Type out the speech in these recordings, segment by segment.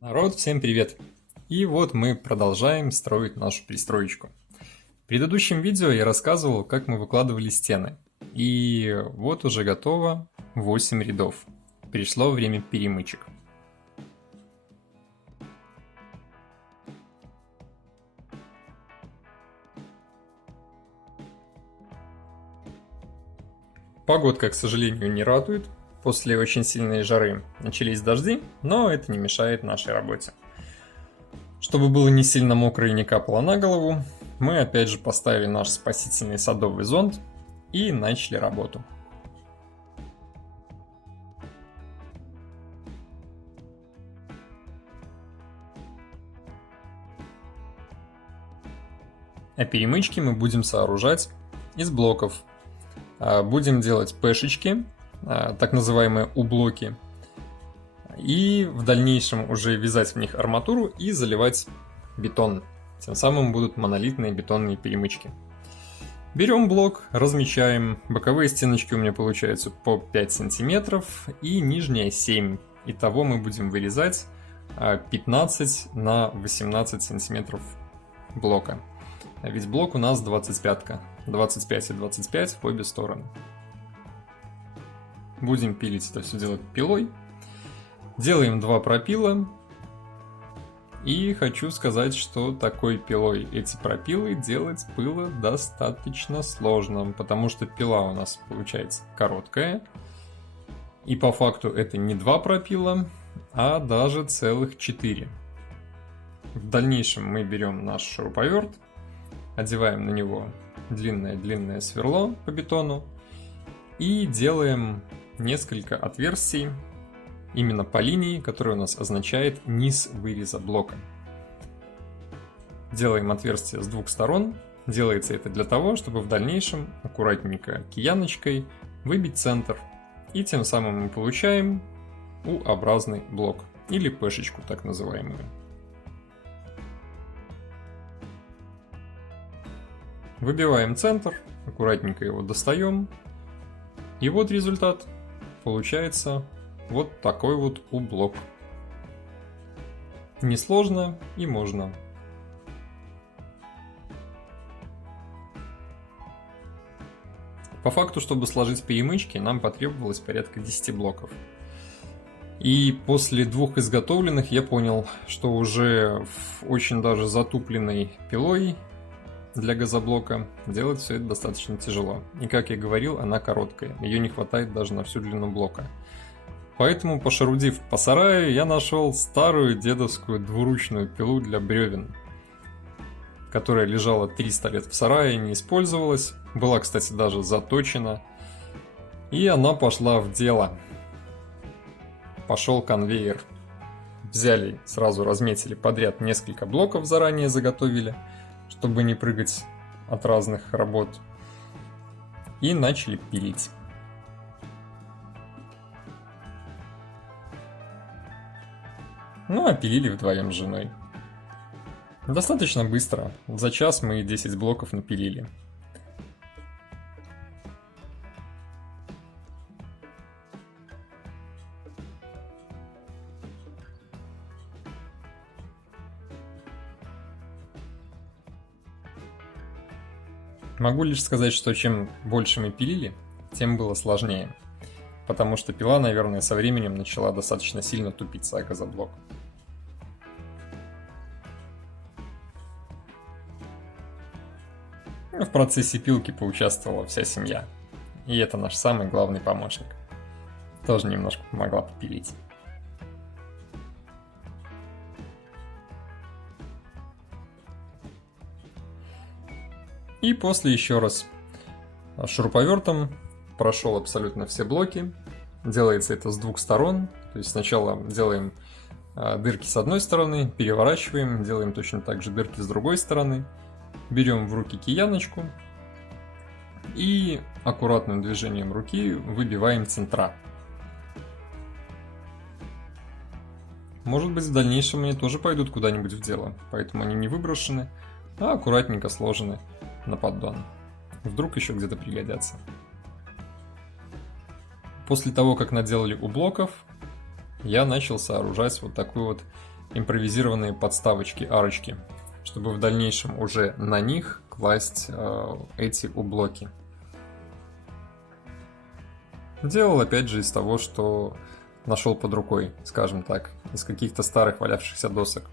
Народ, всем привет! И вот мы продолжаем строить нашу пристроечку. В предыдущем видео я рассказывал, как мы выкладывали стены. И вот уже готово 8 рядов. Пришло время перемычек. Погодка, к сожалению, не радует. После очень сильной жары начались дожди, но это не мешает нашей работе. Чтобы было не сильно мокро и не капало на голову, мы опять же поставили наш спасительный садовый зонт и начали работу. А перемычки мы будем сооружать из блоков. Будем делать пешечки, так называемые ублоки, и в дальнейшем уже вязать в них арматуру и заливать бетон. Тем самым будут монолитные бетонные перемычки. Берем блок, размечаем. Боковые стеночки у меня получаются по 5 сантиметров и нижняя 7. Итого мы будем вырезать 15 на 18 сантиметров блока. Ведь блок у нас 25-ка. 25 и 25 в обе стороны. Будем пилить это все дело пилой. Делаем 2 пропила. И хочу сказать, что такой пилой эти пропилы делать было достаточно сложно, потому что пила у нас получается короткая. И по факту это не 2 пропила, а даже целых 4. В дальнейшем мы берем наш шуруповерт, одеваем на него длинное сверло по бетону и делаем несколько отверстий именно по линии, которая у нас означает низ выреза блока. Делаем отверстие с 2 сторон. Делается это для того, чтобы в дальнейшем аккуратненько кияночкой выбить центр. И тем самым мы получаем U-образный блок или пешечку так называемую. Выбиваем центр, аккуратненько его достаем. И вот результат. Получается вот такой вот U-блок. Несложно и можно. По факту, чтобы сложить перемычки, нам потребовалось порядка 10 блоков. И после 2 изготовленных я понял, что уже очень даже затупленной пилой для газоблока делать все это достаточно тяжело. И как я говорил, она короткая, ее не хватает даже на всю длину блока. Поэтому, пошарудив по сараю, я нашел старую дедовскую двуручную пилу для бревен, которая лежала 300 лет в сарае, не использовалась, была, кстати, даже заточена, и она пошла в дело. Пошел конвейер. Взяли, сразу разметили подряд несколько блоков, заранее заготовили, чтобы не прыгать от разных работ, и начали пилить. Ну, а пилили вдвоем с женой. Достаточно быстро. За час мы 10 блоков напилили. Могу лишь сказать, что чем больше мы пилили, тем было сложнее. Потому что пила, наверное, со временем начала достаточно сильно тупиться о газоблок. В процессе пилки поучаствовала вся семья. И это наш самый главный помощник. Тоже немножко помогла попилить. И после еще раз шуруповертом прошел абсолютно все блоки. Делается это с 2 сторон. То есть сначала делаем дырки с одной стороны, переворачиваем, делаем точно так же дырки с другой стороны. Берем в руки кияночку и аккуратным движением руки выбиваем центра. Может быть, в дальнейшем они тоже пойдут куда-нибудь в дело, поэтому они не выброшены, а аккуратненько сложены на поддон. Вдруг еще где-то пригодятся. После того, как наделали у блоков, я начал сооружать вот такую вот импровизированные подставочки, арочки, чтобы в дальнейшем уже на них класть эти ублоки. Делал опять же из того, что нашел под рукой, скажем так, из каких-то старых валявшихся досок.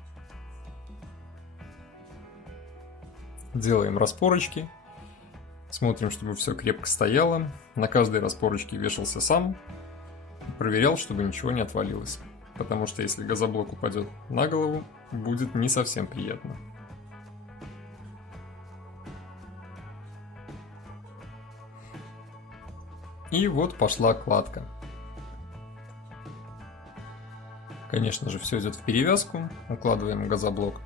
Делаем распорочки, смотрим, чтобы все крепко стояло. На каждой распорочке вешался сам, проверял, чтобы ничего не отвалилось. Потому что если газоблок упадет на голову, будет не совсем приятно. И вот пошла кладка. Конечно же, все идет в перевязку. Укладываем газоблок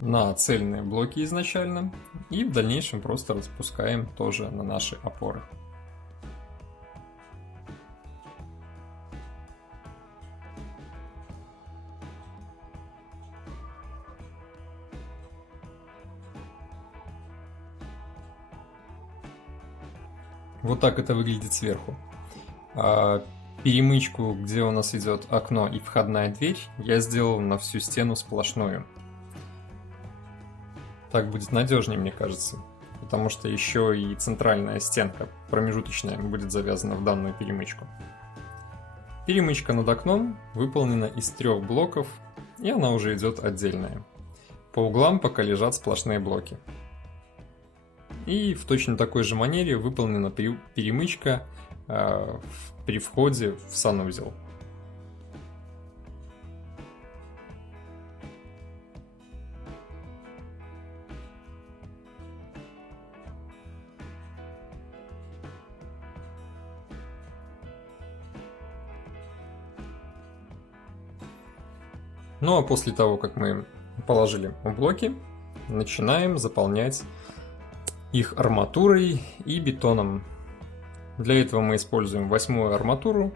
на цельные блоки изначально. И в дальнейшем просто распускаем тоже на наши опоры. Вот так это выглядит сверху. Перемычку, где у нас идет окно и входная дверь, я сделал на всю стену сплошную. Так будет надежнее, мне кажется. Потому что еще и центральная стенка промежуточная будет завязана в данную перемычку. Перемычка над окном выполнена из 3 блоков, и она уже идет отдельная. По углам пока лежат сплошные блоки. И в точно такой же манере выполнена перемычка при входе в санузел. Ну а после того, как мы положили блоки, начинаем заполнять их арматурой и бетоном. Для этого мы используем 8-ю арматуру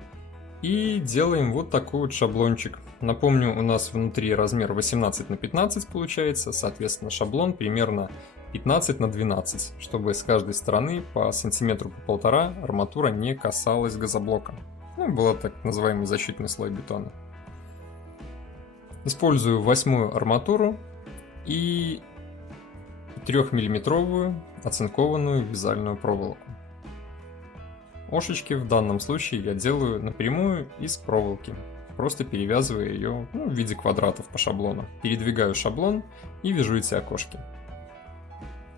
и делаем вот такой вот шаблончик. Напомню, у нас внутри размер 18 на 15 получается, соответственно шаблон примерно 15 на 12, чтобы с каждой стороны по сантиметру по 1,5 арматура не касалась газоблока. Ну, был так называемый защитный слой бетона. Использую 8-ю арматуру и 3-миллиметровую оцинкованную вязальную проволоку. Ошечки в данном случае я делаю напрямую из проволоки, просто перевязывая ее в виде квадратов по шаблону. Передвигаю шаблон и вяжу эти окошки.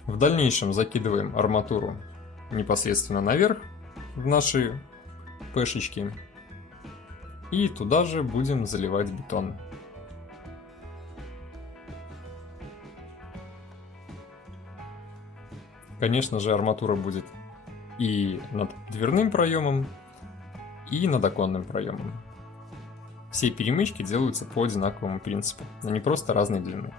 В дальнейшем закидываем арматуру непосредственно наверх в наши пешечки и туда же будем заливать бетон. Конечно же, арматура будет и над дверным проемом, и над оконным проемом. Все перемычки делаются по одинаковому принципу, они просто разной длины.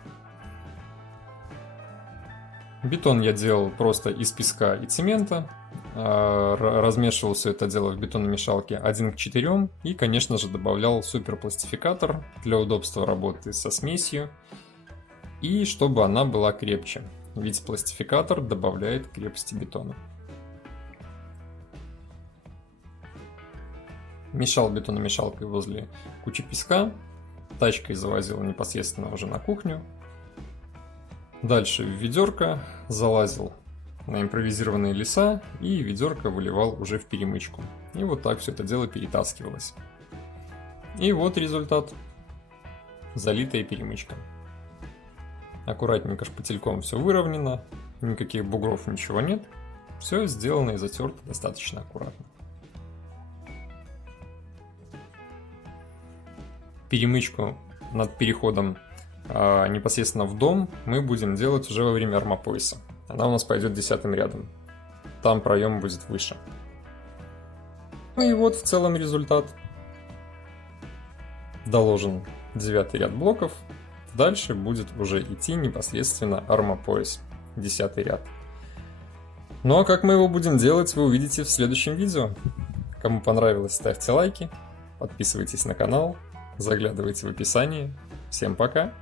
Бетон я делал просто из песка и цемента, размешивал все это дело в бетономешалке 1:4 и, конечно же, добавлял суперпластификатор для удобства работы со смесью и чтобы она была крепче. Ведь пластификатор добавляет крепости бетона. Мешал бетономешалкой возле кучи песка, тачкой завозил непосредственно уже на кухню. Дальше в ведерко залазил на импровизированные леса и ведерко выливал уже в перемычку. И вот так все это дело перетаскивалось. И вот результат. Залитая перемычка. Аккуратненько шпательком все выровнено, никаких бугров, ничего нет. Все сделано и затерто достаточно аккуратно. Перемычку над переходом непосредственно в дом мы будем делать уже во время армопояса. Она у нас пойдет 10-м рядом. Там проем будет выше. Ну и вот в целом результат. Доложен 9-й ряд блоков. Дальше будет уже идти непосредственно армопояс, 10-й ряд. Ну а как мы его будем делать, вы увидите в следующем видео. Кому понравилось, ставьте лайки, подписывайтесь на канал, заглядывайте в описание. Всем пока!